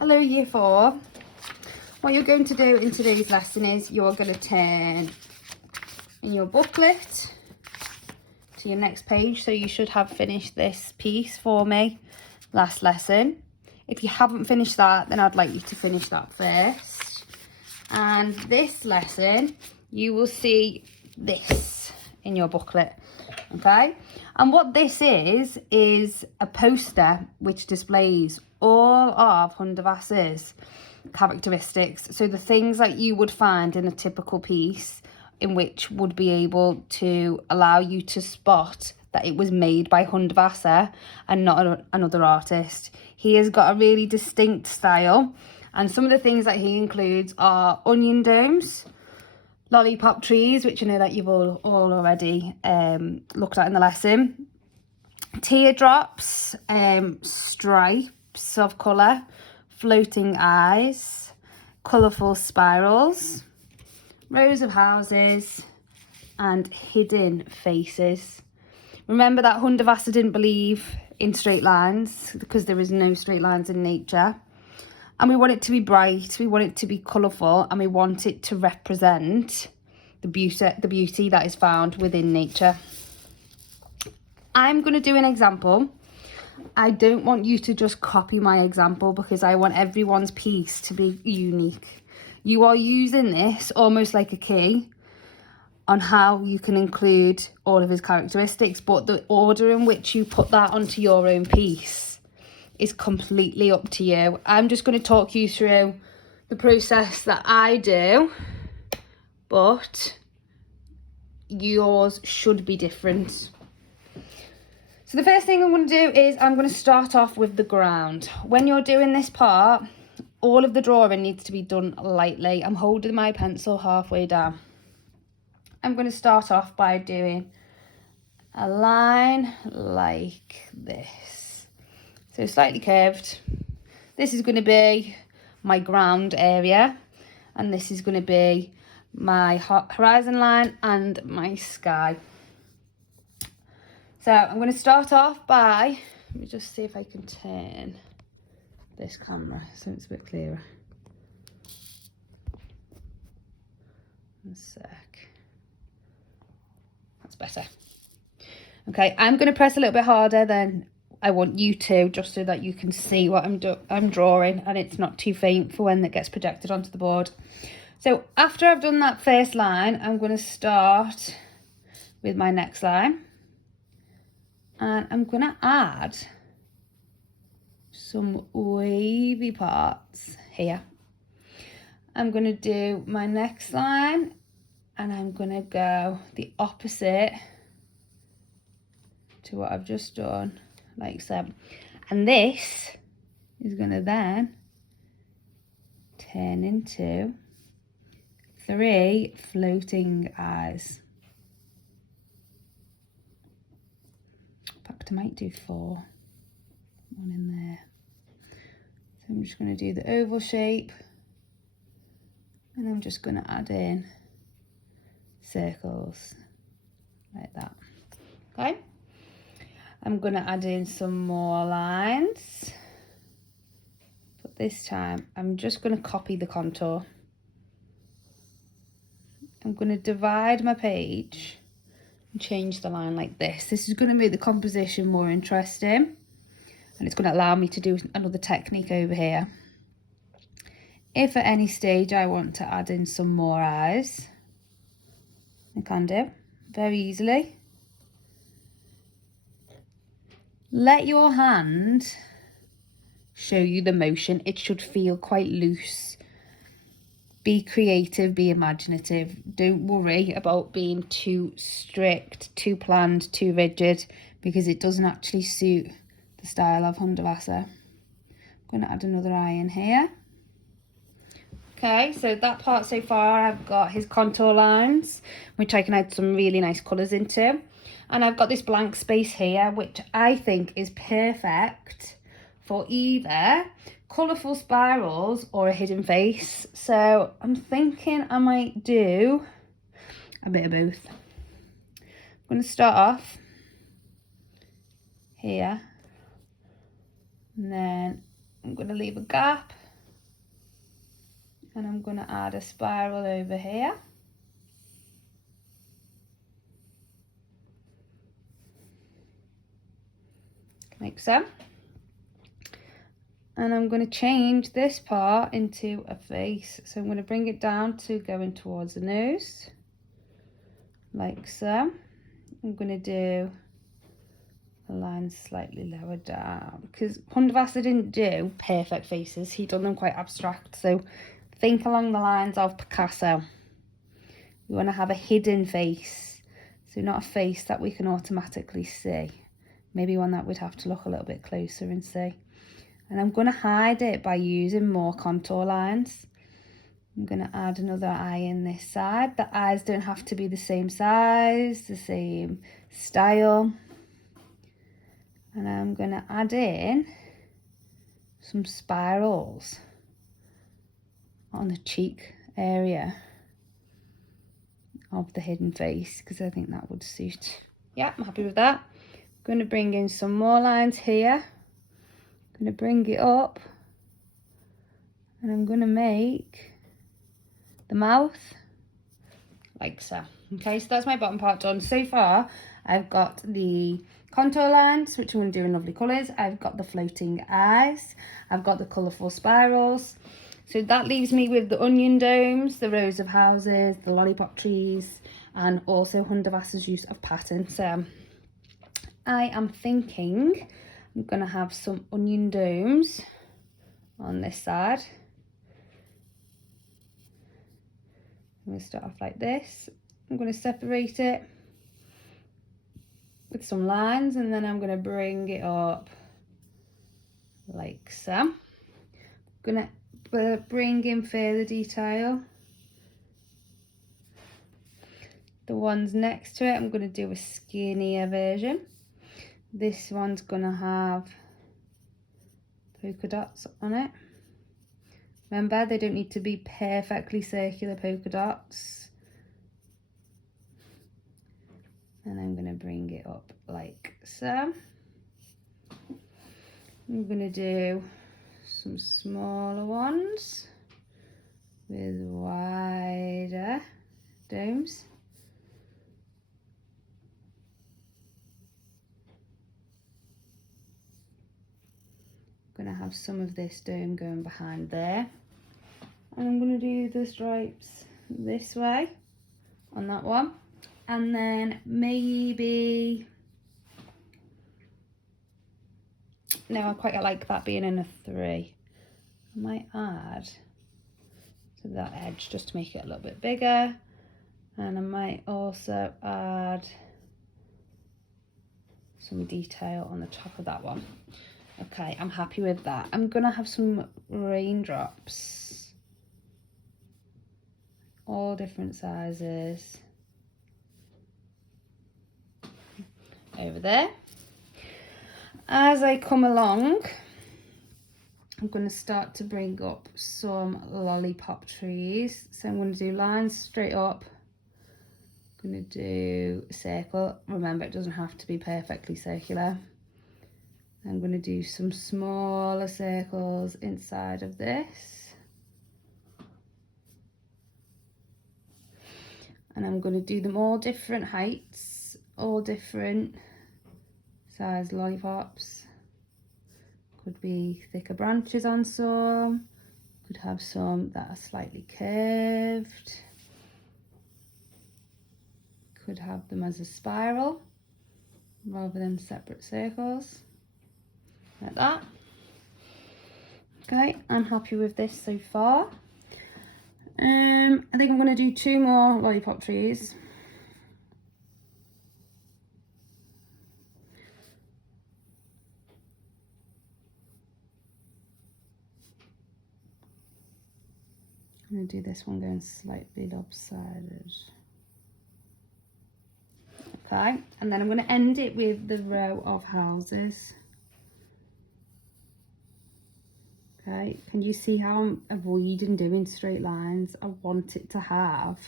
Hello Year 4. What you're going to do in today's lesson is you're going to turn in your booklet to your next page. So you should have finished this piece for me last lesson. If you haven't finished that, then I'd like you to finish that first. And this lesson, you will see this in your booklet, okay? And what this is a poster which displays all of Hundertwasser's characteristics. So the things that you would find in a typical piece, in which would be able to allow you to spot that it was made by Hundertwasser and not another artist. He has got a really distinct style, and some of the things that he includes are onion domes, lollipop trees, which I know that you've all already looked at in the lesson, teardrops, stripes of colour, floating eyes, colourful spirals, rows of houses, and hidden faces. Remember that Hundertwasser didn't believe in straight lines because there is no straight lines in nature. And we want it to be bright, we want it to be colourful, and we want it to represent the beauty that is found within nature. I'm going to do an example. I don't want you to just copy my example because I want everyone's piece to be unique. You are using this almost like a key on how you can include all of his characteristics, but the order in which you put that onto your own piece is completely up to you. I'm just going to talk you through the process that I do, but yours should be different. So the first thing I'm going to do is I'm going to start off with the ground. When you're doing this part, all of the drawing needs to be done lightly. I'm holding my pencil halfway down. I'm going to start off by doing a line like this. So slightly curved. This is going to be my ground area, and this is going to be my horizon line and my sky. So I'm going to start off by, let me just see if I can turn this camera so it's a bit clearer. One sec. That's better. Okay, I'm going to press a little bit harder than I want you to, just so that you can see what I'm drawing and it's not too faint for when it gets projected onto the board. So after I've done that first line, I'm going to start with my next line. And I'm going to add some wavy parts here. I'm going to do my next line and I'm going to go the opposite to what I've just done, like so. And this is going to then turn into 3 floating eyes. I might do 4, 1 in there. So I'm just going to do the oval shape, and I'm just going to add in circles like that. Okay, I'm going to add in some more lines, but this time I'm just going to copy the contour. I'm going to divide my page and change the line like this. This is going to make the composition more interesting, and it's going to allow me to do another technique over here. If at any stage I want to add in some more eyes, I can do very easily. Let your hand show you the motion. It should feel quite loose. Be creative, be imaginative. Don't worry about being too strict, too planned, too rigid, because it doesn't actually suit the style of Hundertwasser. I'm going to add another eye in here. Okay, so that part so far, I've got his contour lines, which I can add some really nice colours into. And I've got this blank space here, which I think is perfect for either colourful spirals or a hidden face. So I'm thinking I might do a bit of both. I'm going to start off here, and then I'm going to leave a gap And I'm going to add a spiral over here. Like so. And I'm going to change this part into a face. So I'm going to bring it down to going towards the nose, like so. I'm going to do a line slightly lower down, because Hundertwasser didn't do perfect faces, he done them quite abstract. So think along the lines of Picasso. We want to have a hidden face, so not a face that we can automatically see, maybe one that we'd have to look a little bit closer and see. And I'm going to hide it by using more contour lines. I'm going to add another eye in this side. The eyes don't have to be the same size, the same style. And I'm going to add in some spirals on the cheek area of the hidden face, because I think that would suit. Yeah, I'm happy with that. I'm going to bring in some more lines here. I'm going to bring it up, and I'm going to make the mouth like so. Okay, so that's my bottom part done. So far I've got the contour lines, which I'm going to do in lovely colours. I've got the floating eyes, I've got the colourful spirals. So that leaves me with the onion domes, the rows of houses, the lollipop trees, and also Hundertwasser's use of pattern. So I am thinking I'm going to have some onion domes on this side. I'm going to start off like this. I'm going to separate it with some lines, and then I'm going to bring it up like so. I'm going to bring in further detail. The ones next to it, I'm going to do a skinnier version. This one's going to have polka dots on it. Remember, they don't need to be perfectly circular polka dots. And I'm going to bring it up like so. I'm going to do some smaller ones with wider domes. I'm going to have some of this dome going behind there. And I'm going to do the stripes this way on that one. And then maybe, no, I quite like that being in a 3. I might add to that edge just to make it a little bit bigger. And I might also add some detail on the top of that one. Okay, I'm happy with that. I'm gonna have some raindrops, all different sizes, over there. As I come along, I'm going to start to bring up some lollipop trees. So I'm going to do lines straight up. I'm going to do a circle. Remember, it doesn't have to be perfectly circular. I'm going to do some smaller circles inside of this. And I'm going to do them all different heights, all different size lollipops. Could be thicker branches on some, could have some that are slightly curved, could have them as a spiral rather than separate circles, like that. Okay, I'm happy with this so far. I think I'm going to do 2 more lollipop trees. I'm going to do this one going slightly lopsided. Okay, and then I'm going to end it with the row of houses. Okay, can you see how I'm avoiding doing straight lines? I want it to have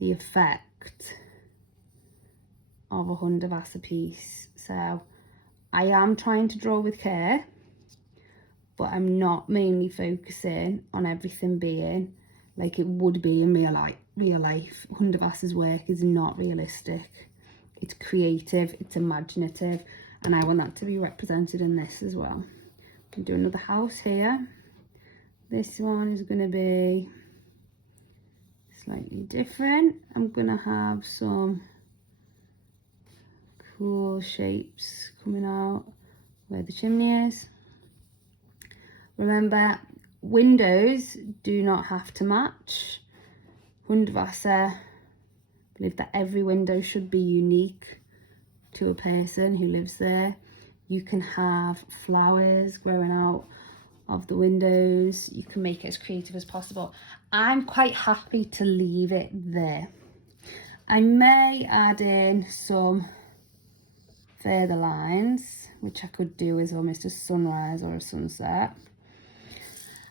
the effect of a Hundertwasser piece. So I am trying to draw with care, but I'm not mainly focusing on everything being like it would be in real life. Hundertwasser's work is not realistic. It's creative, it's imaginative, and I want that to be represented in this as well. I'm doing another house here. This one is going to be slightly different. I'm going to have some cool shapes coming out where the chimney is. Remember, windows do not have to match. Hundertwasser believe that every window should be unique to a person who lives there. You can have flowers growing out of the windows. You can make it as creative as possible. I'm quite happy to leave it there. I may add in some further lines, which I could do as almost a sunrise or a sunset.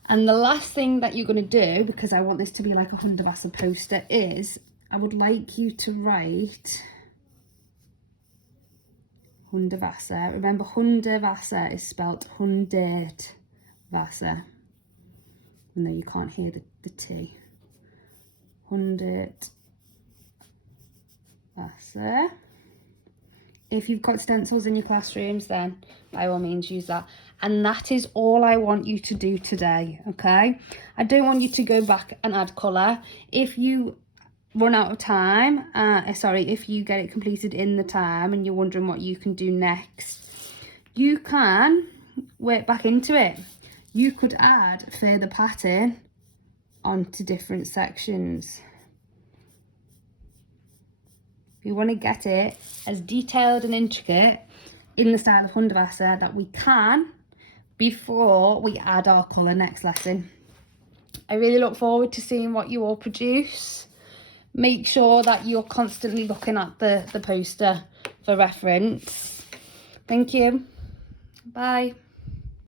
And the last thing that you're going to do, because I want this to be like a Hundertwasser poster, is I would like you to write Hundertwasser. Remember, Hundertwasser is spelt Hundertwasser, even though you can't hear the T. Hundertwasser. If you've got stencils in your classrooms, then by all means use that. And that is all I want you to do today, okay? I don't want you to go back and add colour. If you run out of time, if you get it completed in the time and you're wondering what you can do next, you can work back into it. You could add further pattern onto different sections. We want to get it as detailed and intricate in the style of Hundertwasser that we can before we add our colour next lesson. I really look forward to seeing what you all produce. Make sure that you're constantly looking at the poster for reference. Thank you. Bye.